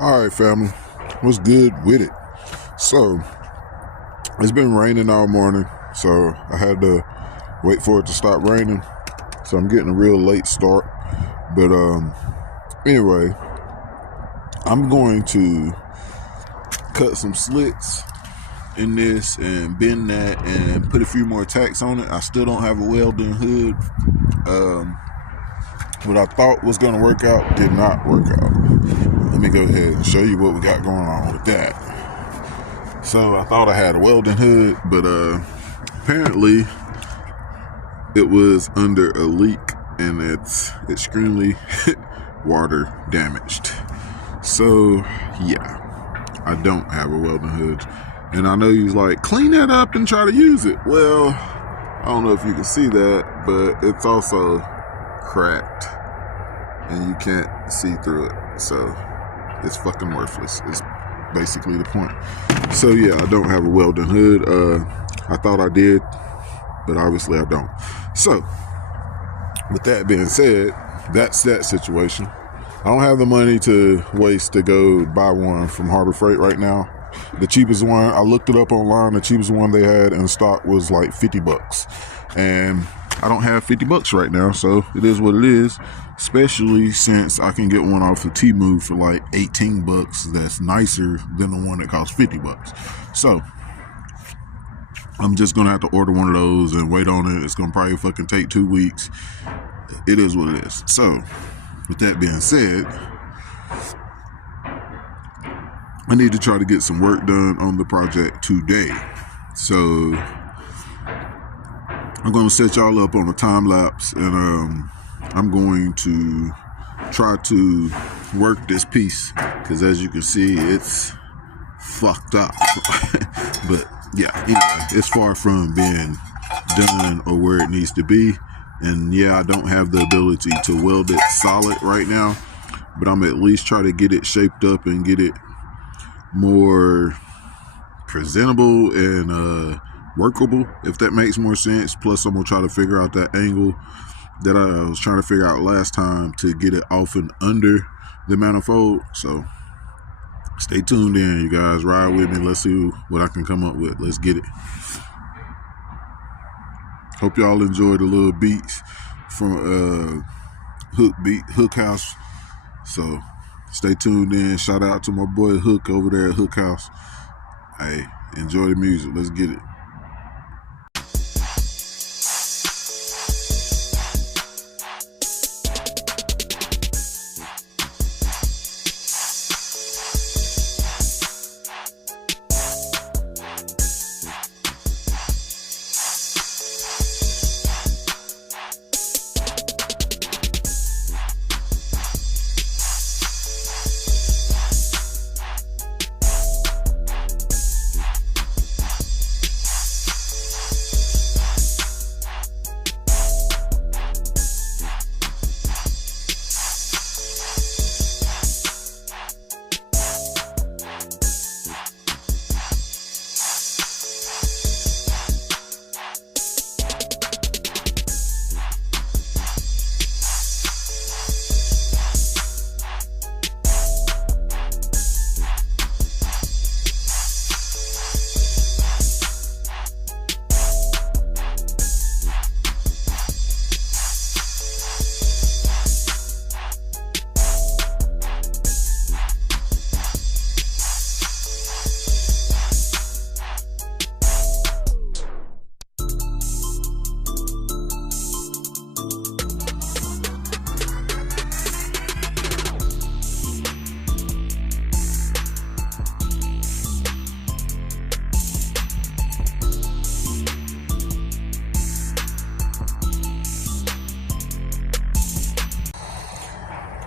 Alright family, what's good with it? So, it's been raining all morning, so I had to wait for it to stop raining. So I'm getting a real late start. But anyway, I'm going to cut some slits in this and bend that and put a few more tacks on it. I still don't have a welding hood. What I thought was going to work out did not work out. Let me go ahead and show you what we got going on with that. So I thought I had a welding hood, but apparently it was under a leak and it's extremely water damaged. So yeah, I don't have a welding hood. And I know you're like, clean that up and try to use it. Well, I don't know if you can see that, but it's also cracked and you can't see through it. So it's fucking worthless. It's basically the point. So yeah, I don't have a welding hood. I thought I did, but obviously I don't. So with that being said, that's that situation. I don't have the money to waste to go buy one from Harbor Freight right now. The cheapest one, I looked it up online, the cheapest one they had in stock was like 50 bucks. And I don't have 50 bucks right now, so it is what it is, especially since I can get one off of TEMU for like 18 bucks that's nicer than the one that costs 50 bucks. So I'm just gonna have to order one of those and wait on it. It's gonna probably fucking take 2 weeks. It is what it is. So with that being said, I need to try to get some work done on the project today. So I'm going to set y'all up on a time lapse, and I'm going to try to work this piece because as you can see, it's fucked up. But yeah, anyway, it's far from being done or where it needs to be. And yeah, I don't have the ability to weld it solid right now, but I'm at least try to get it shaped up and get it more presentable and workable, if that makes more sense. Plus I'm gonna try to figure out that angle that I was trying to figure out last time to get it off and under the manifold. So stay tuned in, you guys. Ride with me. Let's see what I can come up with. Let's get it. Hope y'all enjoyed the little beats from Hook House. So stay tuned in. Shout out to my boy Hook over there at Hook House. Hey, enjoy the music. Let's get it.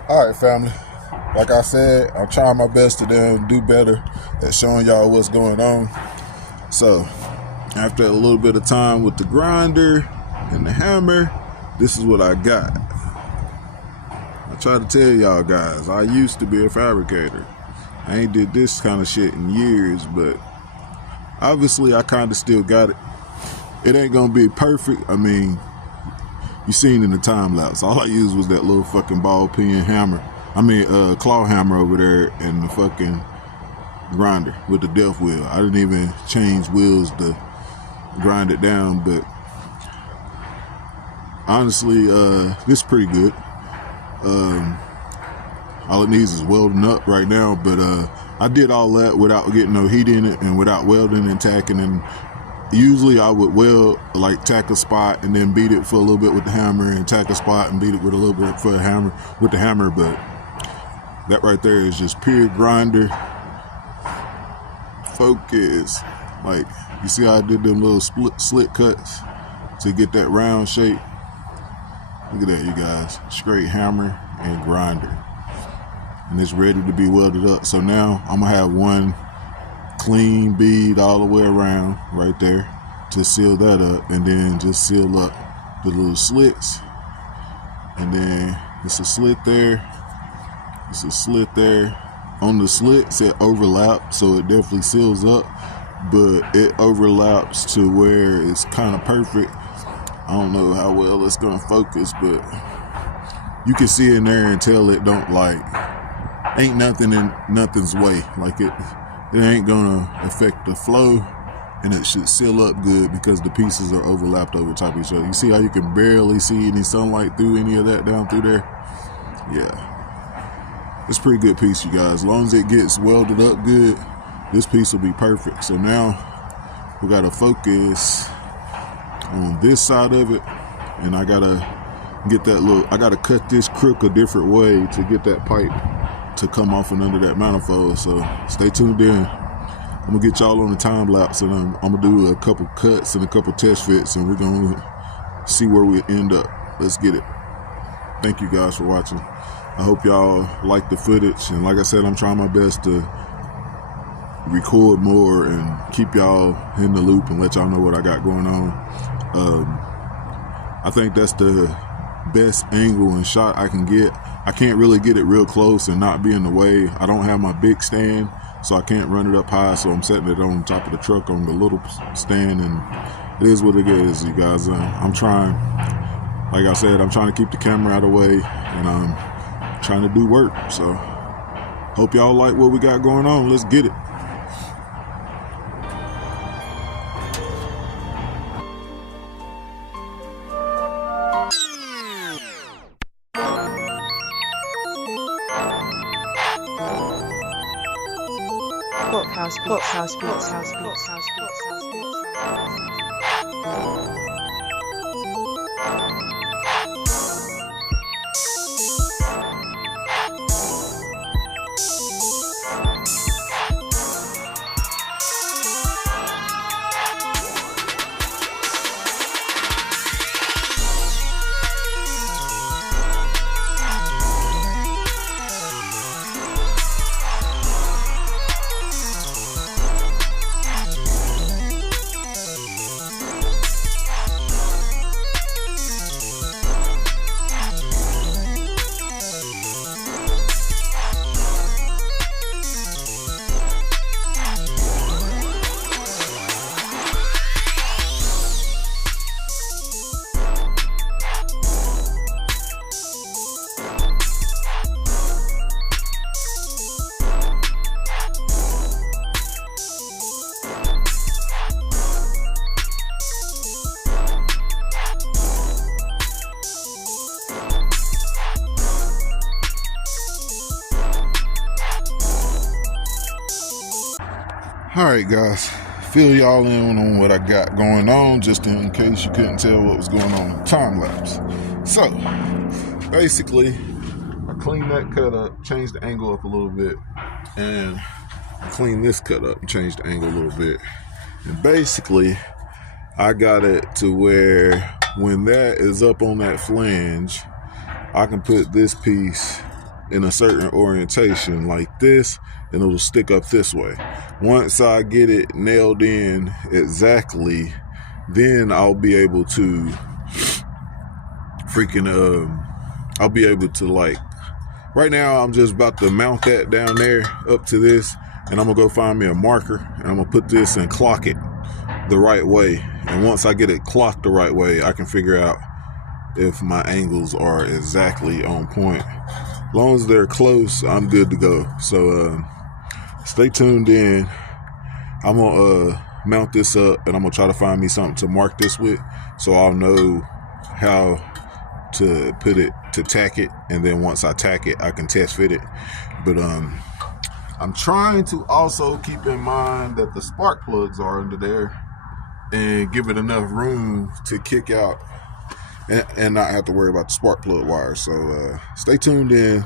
All right, family. Like I said, I'm trying my best to do better at showing y'all what's going on. So, after a little bit of time with the grinder and the hammer, this is what I got. I try to tell y'all guys, I used to be a fabricator. I ain't did this kind of shit in years, but obviously I kind of still got it. It ain't gonna be perfect. I mean, you seen in the time lapse, all I used was that little fucking ball peen hammer. Claw hammer over there and the fucking grinder with the death wheel. I didn't even change wheels to grind it down, but honestly, this is pretty good. All it needs is welding up right now, but I did all that without getting no heat in it and without welding and tacking. And usually I would weld, like tack a spot and then beat it for a little bit with the hammer and tack a spot and beat it with a little bit for the hammer but that right there is just pure grinder. Focus. Like, you see how I did them little slit cuts to get that round shape? Look at that, you guys. Straight hammer and grinder. And it's ready to be welded up. So now I'm gonna have one clean bead all the way around right there to seal that up, and then just seal up the little slits. And then it's a slit there. It's a slit there. On the slits it overlaps, so it definitely seals up, but it overlaps to where it's kind of perfect. I don't know how well it's gonna focus, but you can see in there and tell it don't, like, ain't nothing in nothing's way. Like it ain't gonna affect the flow, and it should seal up good because the pieces are overlapped over top of each other. You see how you can barely see any sunlight through any of that down through there? Yeah, it's a pretty good piece, you guys. As long as it gets welded up good, this piece will be perfect. So now we gotta focus on this side of it, and I gotta cut this crook a different way to get that pipe to come off and under that manifold. So stay tuned in. I'm gonna get y'all on the time lapse, and I'm gonna do a couple cuts and a couple test fits, and we're gonna see where we end up. Let's get it. Thank you guys for watching. I hope y'all like the footage, and like I said, I'm trying my best to record more and keep y'all in the loop and let y'all know what I got going on. I think that's the best angle and shot I can get. I can't really get it real close and not be in the way. I don't have my big stand, so I can't run it up high, so I'm setting it on top of the truck on the little stand, and it is what it is, you guys. I'm trying, like I said, I'm trying to keep the camera out of the way, and I'm trying to do work. So hope y'all like what we got going on. Let's get it. House. Alright guys, fill y'all in on what I got going on, just in case you couldn't tell what was going on in the time lapse. So basically, I cleaned that cut up, changed the angle up a little bit, and I cleaned this cut up and changed the angle a little bit. And basically, I got it to where when that is up on that flange, I can put this piece in a certain orientation like this, and it'll stick up this way. Once I get it nailed in exactly, then I'll be able to I'll be able to, like, right now I'm just about to mount that down there up to this, and I'm gonna go find me a marker, and I'm gonna put this and clock it the right way. And once I get it clocked the right way, I can figure out if my angles are exactly on point. As long as they're close, I'm good to go. So stay tuned in. I'm gonna mount this up, and I'm gonna try to find me something to mark this with, so I'll know how to put it, to tack it, and then once I tack it, I can test fit it. But I'm trying to also keep in mind that the spark plugs are under there, and give it enough room to kick out and not have to worry about the spark plug wires. So stay tuned in.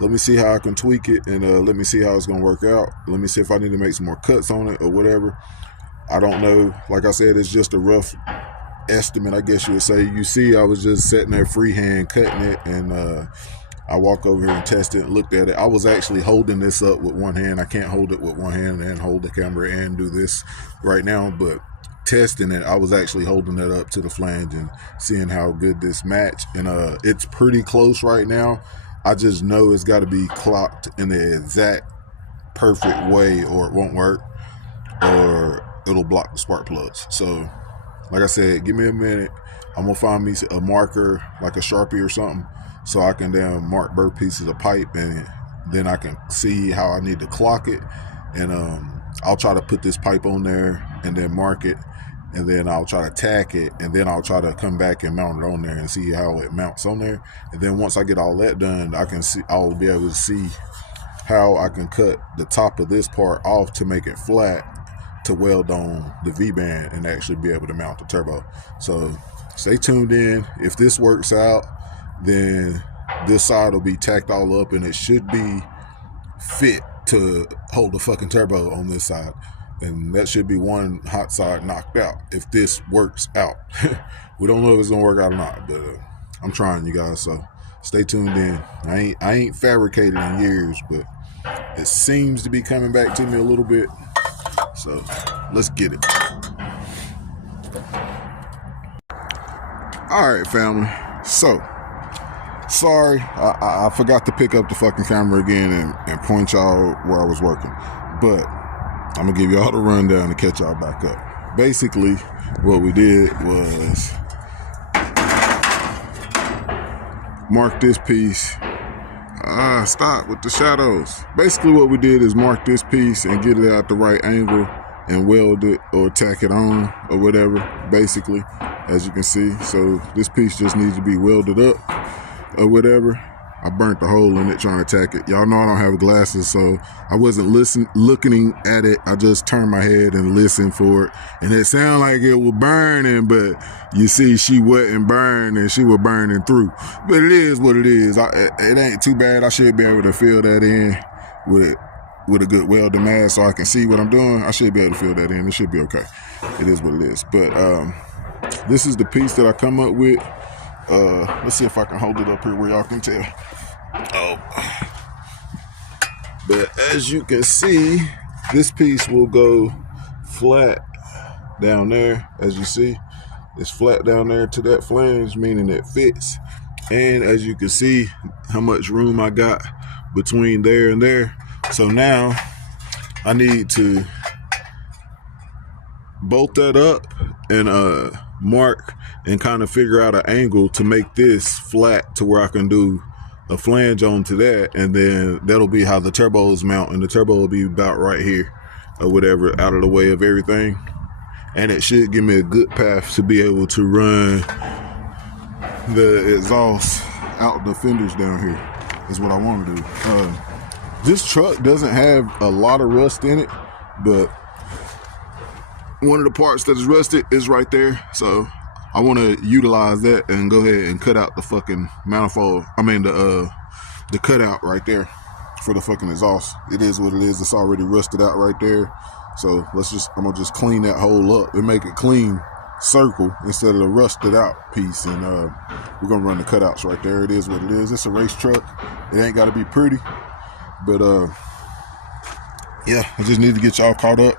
Let me see how I can tweak it, and let me see how it's gonna work out. Let me see if I need to make some more cuts on it or whatever. I don't know. Like I said, it's just a rough estimate, I guess you would say. You see, I was just sitting there freehand cutting it, and I walked over here and tested it and looked at it. I was actually holding this up with one hand. I can't hold it with one hand and hold the camera and do this right now, but testing it, I was actually holding it up to the flange and seeing how good this match. And it's pretty close right now. I just know it's got to be clocked in the exact perfect way, or it won't work, or it'll block the spark plugs. So like I said, give me a minute. I'm gonna find me a marker, like a Sharpie or something, so I can then mark both pieces of pipe, and then I can see how I need to clock it. And I'll try to put this pipe on there and then mark it, and then I'll try to tack it, and then I'll try to come back and mount it on there and see how it mounts on there. And then once I get all that done, I'll be able to see how I can cut the top of this part off to make it flat, to weld on the V-band and actually be able to mount the turbo. So stay tuned in. If this works out, then this side will be tacked all up, and it should be fit to hold the fucking turbo on this side. And that should be one hot side knocked out if this works out. We don't know if it's gonna work out or not, but I'm trying, you guys. So stay tuned in. I ain't fabricated in years, but it seems to be coming back to me a little bit. So let's get it. All right, family. So sorry, I forgot to pick up the fucking camera again and point y'all where I was working, but I'm gonna give y'all the rundown to catch y'all back up. Basically, what we did was mark this piece. Stop with the shadows. Basically what we did is mark this piece and get it at the right angle and weld it or tack it on or whatever, basically, as you can see. So this piece just needs to be welded up or whatever. I burnt the hole in it trying to tack it. Y'all know I don't have glasses, so I wasn't looking at it. I just turned my head and listened for it. And it sounded like it was burning, but you see she wasn't burning, she was burning through. But it is what it is. It ain't too bad. I should be able to fill that in with a good welding mask so I can see what I'm doing. I should be able to fill that in. It should be okay. It is what it is. But this is the piece that I come up with. Let's see if I can hold it up here where y'all can tell. But as you can see, this piece will go flat down there. As you see, it's flat down there to that flange, meaning it fits. And as you can see how much room I got between there and there. So now I need to bolt that up and mark and kind of figure out an angle to make this flat to where I can do a flange onto that, and then that'll be how the turbos mount, and the turbo will be about right here or whatever, out of the way of everything. And it should give me a good path to be able to run the exhaust out the fenders down here is what I want to do. This truck doesn't have a lot of rust in it, but one of the parts that is rusted is right there. So I want to utilize that and go ahead and cut out the fucking manifold. I mean the cutout right there for the fucking exhaust. It is what it is. It's already rusted out right there. So I'm gonna just clean that hole up and make it clean circle instead of the rusted out piece, and we're gonna run the cutouts right there. It is what it is. It's a race truck. It ain't gotta be pretty, but yeah, I just need to get y'all caught up.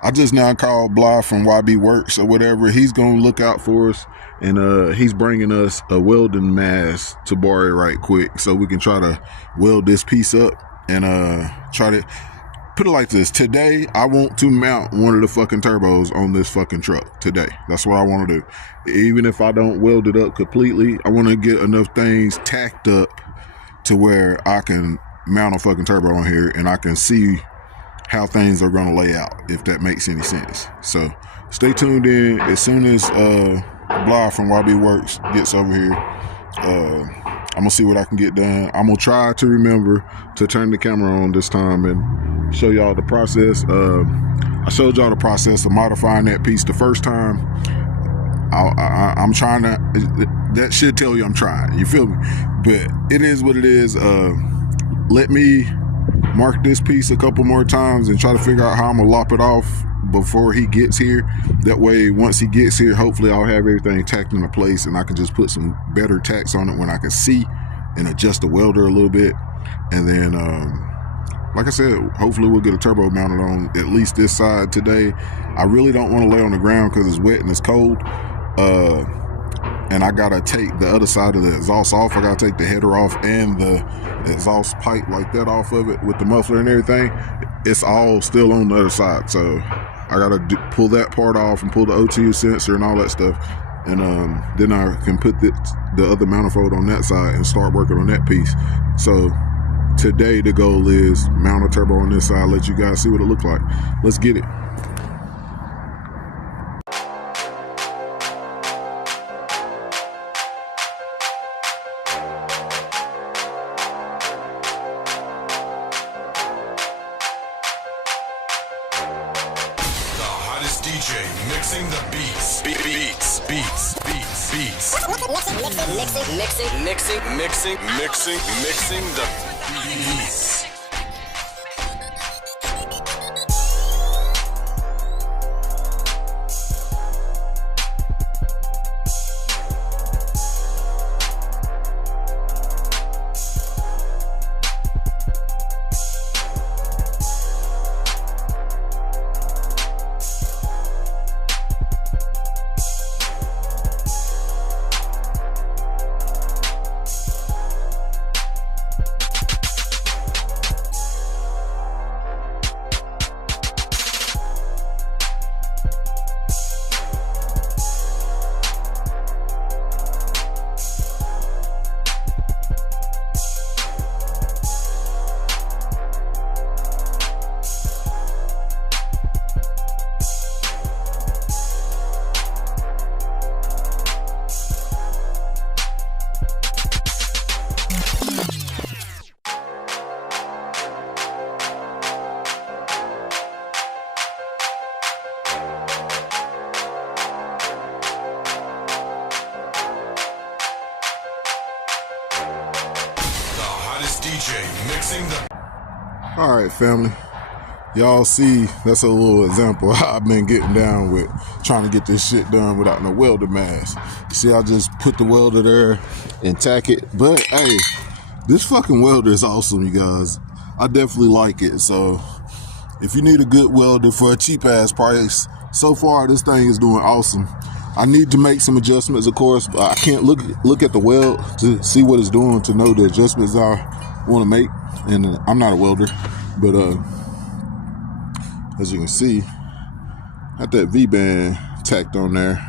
I just now called Blah from YB Works or whatever. He's gonna look out for us, and he's bringing us a welding mask to borrow it right quick so we can try to weld this piece up and try to put it like this. Today I want to mount one of the fucking turbos on this fucking truck today. That's what I want to do. Even if I don't weld it up completely, I want to get enough things tacked up to where I can mount a fucking turbo on here and I can see how things are going to lay out, if that makes any sense. So stay tuned in. As soon as Blah from YB Works gets over here, I'm gonna see what I can get done. I'm gonna try to remember to turn the camera on this time and show y'all the process. I showed y'all the process of modifying that piece the first time. I'm trying to, that should tell you I'm trying, you feel me? But it is what it is. Let me mark this piece a couple more times and try to figure out how I'm gonna lop it off before he gets here. That way, once he gets here, hopefully I'll have everything tacked into place and I can just put some better tacks on it when I can see and adjust the welder a little bit. And then, like I said, hopefully we'll get a turbo mounted on at least this side today. I really don't want to lay on the ground because it's wet and it's cold. And I gotta take the other side of the exhaust off. I gotta take the header off and the exhaust pipe like that off of it with the muffler and everything. It's all still on the other side, so I gotta pull that part off and pull the OTU sensor and all that stuff, and then I can put the other manifold on that side and start working on that piece. So today the goal is mount a turbo on this side, let you guys see what it looks like. Let's get it. DJ mixing the beats. Beats. Mixing the beats. DJ mixing the. All right, family. Y'all see, that's a little example how I've been getting down with trying to get this shit done without no welder mask. You see, I just put the welder there and tack it. But hey, this fucking welder is awesome, you guys. I definitely like it. So if you need a good welder for a cheap ass price, so far this thing is doing awesome. I need to make some adjustments, of course. I can't look at the weld to see what it's doing to know the adjustments I want to make. And I'm not a welder, but as you can see, got that V-band tacked on there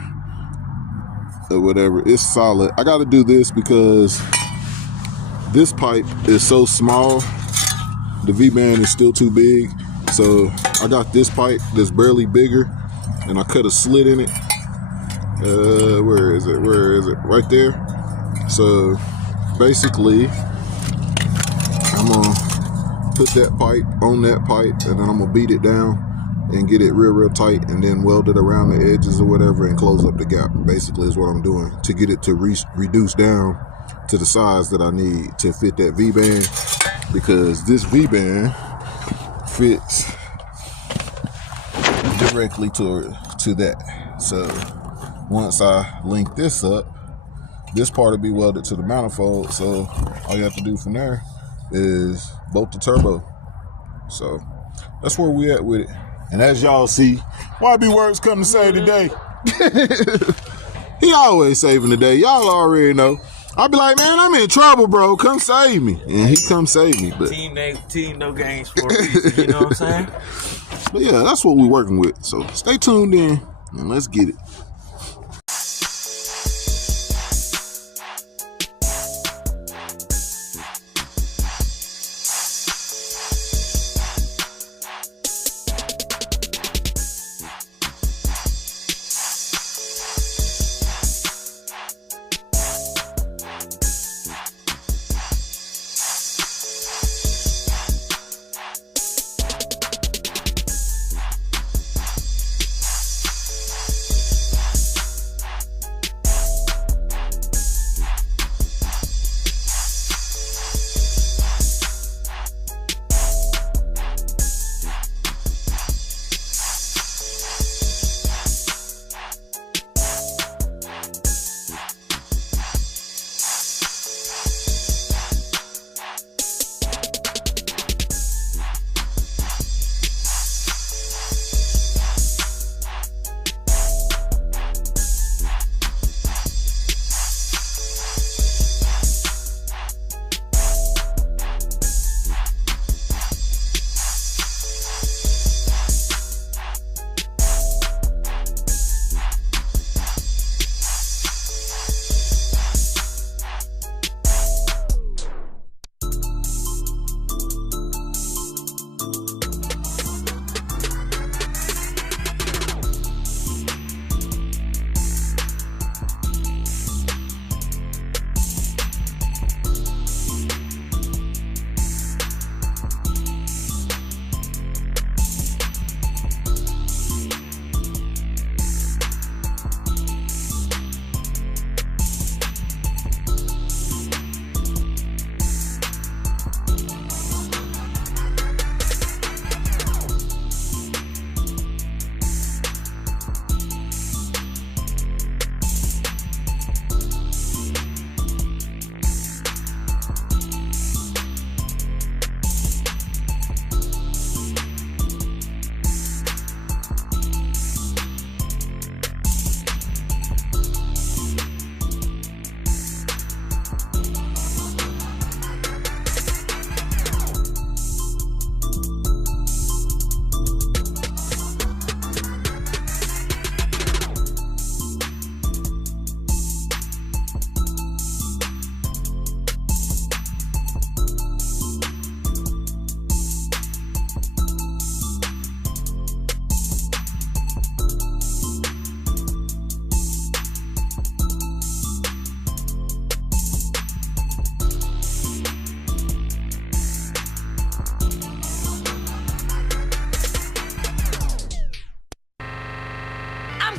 or whatever. It's solid. I got to do this because this pipe is so small. The V-band is still too big. So I got this pipe that's barely bigger, and I cut a slit in it. Where is it? Right there. So basically, I'm gonna put that pipe on that pipe, and then I'm gonna beat it down and get it real tight, and then weld it around the edges or whatever and close up the gap. Basically is what I'm doing to get it to reduce down to the size that I need to fit that V-band, because this V-band fits directly to that. So once I link this up, this part will be welded to the manifold. So all you have to do from there is bolt the turbo. So that's where we at with it. And as y'all see, YB Works come to save the day. He always saving the day. Y'all already know. I'll be like, man, I'm in trouble, bro. Come save me. And he come save me. But team no games for a reason, you know what I'm saying? But yeah, that's what we're working with. So stay tuned in and let's get it.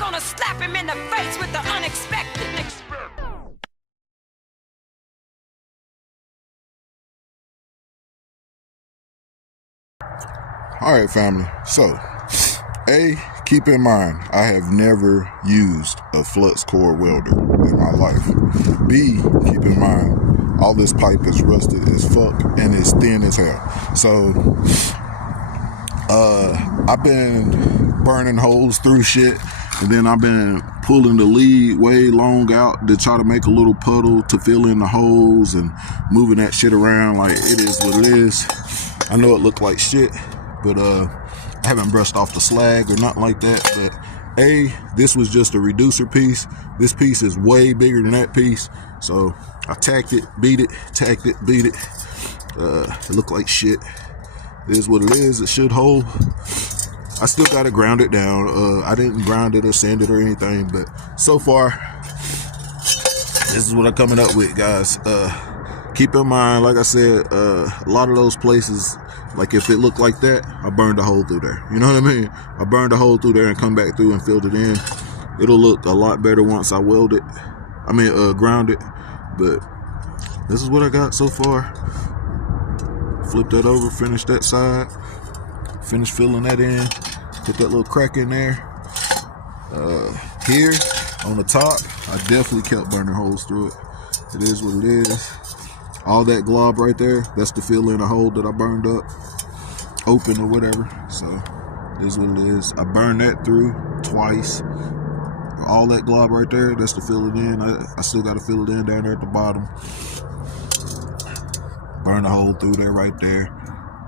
gonna slap him in the face with the unexpected. All right, family. So, A, keep in mind, I have never used a flux core welder in my life. B, keep in mind, all this pipe is rusted as fuck and it's thin as hell. So, I've been burning holes through shit, and then I've been pulling the lead way long out to try to make a little puddle to fill in the holes and moving that shit around. Like, it is what it is. I know it looked like shit, but I haven't brushed off the slag or nothing like that. But A, this was just a reducer piece. This piece is way bigger than that piece. So I tacked it, beat it, tacked it, beat it. It looked like shit. It is what it is. It should hold. I still got to ground it down. I didn't ground it or sand it or anything, but so far, this is what I'm coming up with, guys. Keep in mind, like I said, a lot of those places, like if it looked like that, I burned a hole through there. You know what I mean? I burned a hole through there and come back through and filled it in. It'll look a lot better once I weld it. Ground it. But this is what I got so far. Flip that over, finish that side, finish filling that in, put that little crack in there. Here, On the top, I definitely kept burning holes through it. It is what it is. All that glob right there, that's to fill in a hole that I burned up, open or whatever. So it is what it is. I burned that through twice. All that glob right there, that's to fill it in. I still got to fill it in down there at the bottom. Burn a hole through there right there.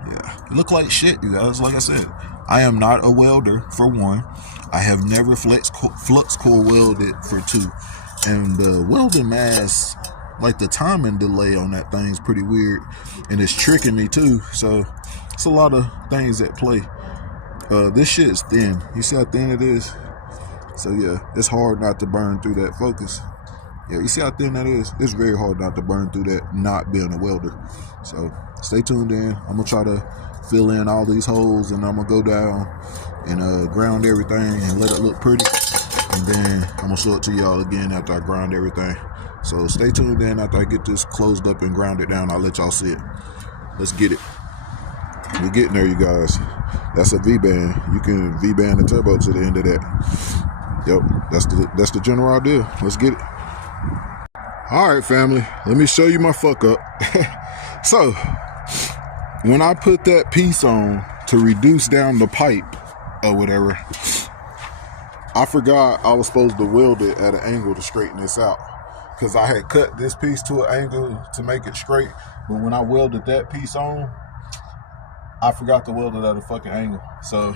Yeah, it look like shit, you guys. Like I said, I am not a welder, for one. I have never flux core welded, for two. And the welding mask, like the timing delay on that thing is pretty weird. And it's tricking me too. So it's a lot of things at play. This shit is thin. You see how thin it is? So yeah, it's hard not to burn through that focus. Yeah, you see how thin that is? It's very hard not to burn through that, not being a welder. So stay tuned in. I'm gonna try to fill in all these holes, and I'm gonna go down and ground everything and let it look pretty. And then I'm gonna show it to y'all again after I ground everything. So stay tuned in. After I get this closed up and ground it down, I'll let y'all see it. Let's get it. We're getting there, you guys. That's a V-band. You can V-band the turbo to the end of that. Yep, that's the general idea. Let's get it. All right, family. Let me show you my fuck up. So, when I put that piece on to reduce down the pipe or whatever, I forgot I was supposed to weld it at an angle to straighten this out. Because I had cut this piece to an angle to make it straight. But when I welded that piece on, I forgot to weld it at a fucking angle. So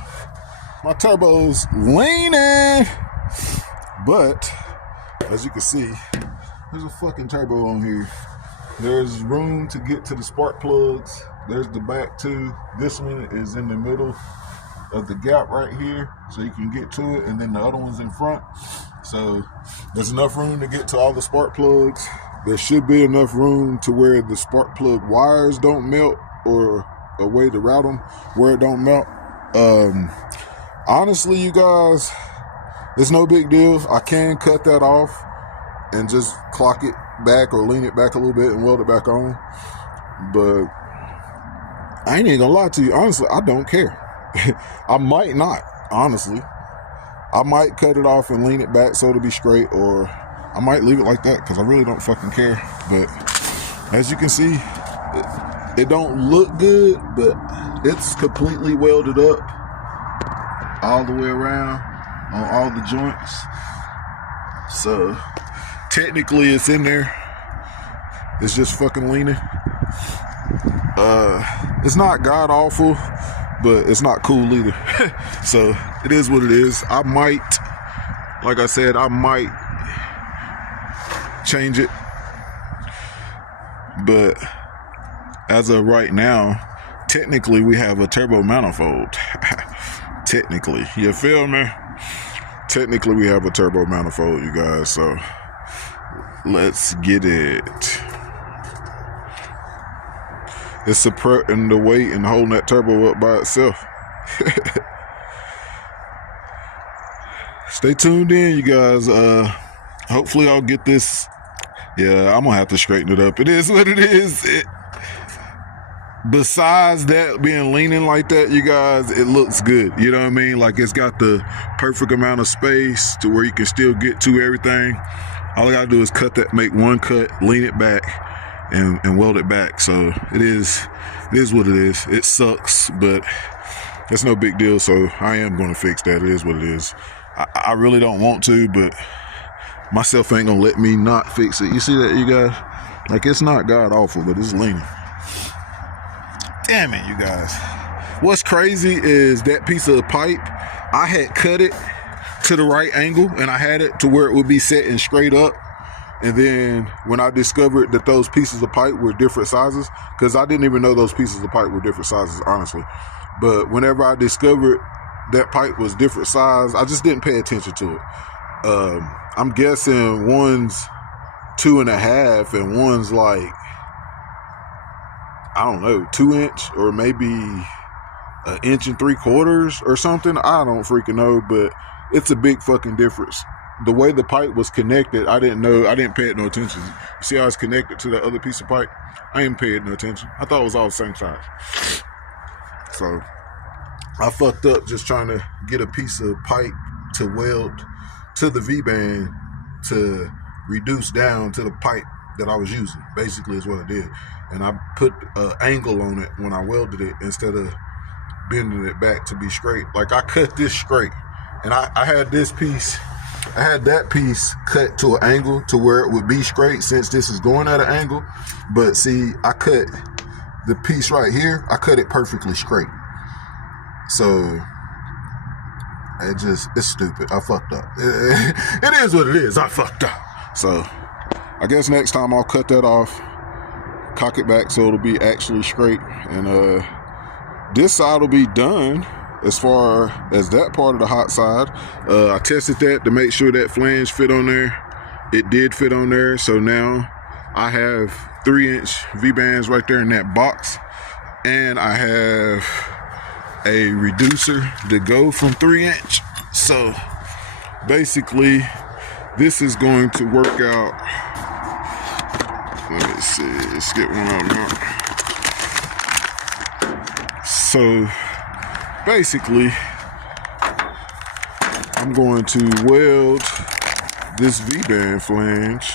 my turbo's leaning. But as you can see, there's a fucking turbo on here. There's room to get to the spark plugs. There's the back too. This one is in the middle of the gap right here, so you can get to it, and then the other one's in front. So there's enough room to get to all the spark plugs. There should be enough room to where the spark plug wires don't melt, or a way to route them where it don't melt. Honestly, you guys, it's no big deal. I can cut that off and just clock it back or lean it back a little bit and weld it back on. But I ain't even gonna lie to you. Honestly, I don't care. I might not, honestly. I might cut it off and lean it back so it'll be straight, or I might leave it like that because I really don't fucking care. But as you can see, it don't look good, but it's completely welded up all the way around on all the joints. So technically it's in there. It's just fucking leaning. It's not god awful, but it's not cool either. So it is what it is. I might, like I said, I might change it, but as of right now, technically we have a turbo manifold. Technically, you feel me? Technically we have a turbo manifold, you guys. So let's get it. It's supporting the weight and holding that turbo up by itself. Stay tuned in, you guys. Hopefully I'll get this. Yeah, I'm gonna have to straighten it up. It is what it is. Besides that being leaning like that, you guys, it looks good. You know what I mean? Like, it's got the perfect amount of space to where you can still get to everything. All I gotta do is cut that, make one cut, lean it back, and weld it back. So it is what it is. It sucks, but it's no big deal. So I am going to fix that. It is what it is. I really don't want to, but myself ain't gonna let me not fix it. You see that, you guys? Like, it's not god awful, but it's leaning. Damn it, you guys. What's crazy is that piece of pipe, I had cut it to the right angle, and I had it to where it would be setting straight up. And then when I discovered that those pieces of pipe were different sizes, because I didn't even know those pieces of pipe were different sizes, honestly. But whenever I discovered that pipe was different size, I just didn't pay attention to it. I'm guessing one's 2.5 and one's like, I don't know, 2 inch or maybe 1 3/4 inches or something. I don't freaking know, but it's a big fucking difference. The way the pipe was connected, I didn't know. I didn't pay it no attention. You see how it's connected to the other piece of pipe? I didn't pay it no attention. I thought it was all the same size. So I fucked up just trying to get a piece of pipe to weld to the V-band to reduce down to the pipe that I was using. Basically is what I did. And I put an angle on it when I welded it instead of bending it back to be straight. Like I cut this straight, and I had this piece, I had that piece cut to an angle to where it would be straight since this is going at an angle. But see, I cut the piece right here, I cut it perfectly straight. So it's stupid. I fucked up. It is what it is. I fucked up. So I guess next time I'll cut that off, cock it back so it'll be actually straight, and this side will be done as far as that part of the hot side. I tested that to make sure that flange fit on there. It did fit on there, so now I have 3-inch V-bands right there in that box, and I have a reducer to go from 3-inch. So basically this is going to work out. Let me see, let's get one out now. So basically I'm going to weld this V-band flange.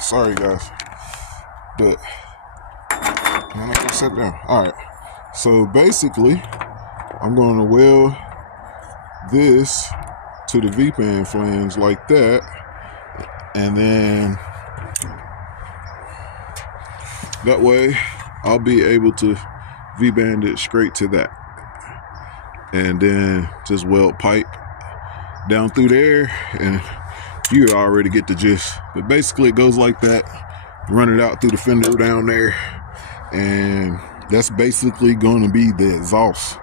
Sorry guys, but I'm not gonna sit down. All right, so basically I'm going to weld this to the V-band flange like that, and then that way I'll be able to V-band it straight to that, and then just weld pipe down through there, and you already get the gist. But basically it goes like that, run it out through the fender down there, and that's basically going to be the exhaust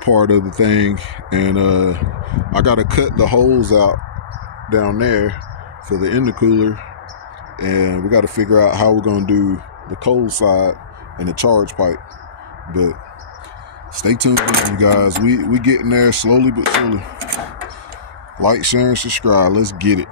part of the thing. And I gotta cut the holes out down there for the intercooler, and we got to figure out how we're gonna do the cold side and the charge pipe. But stay tuned, you guys. We getting there slowly but surely. Like, share, and subscribe. Let's get it.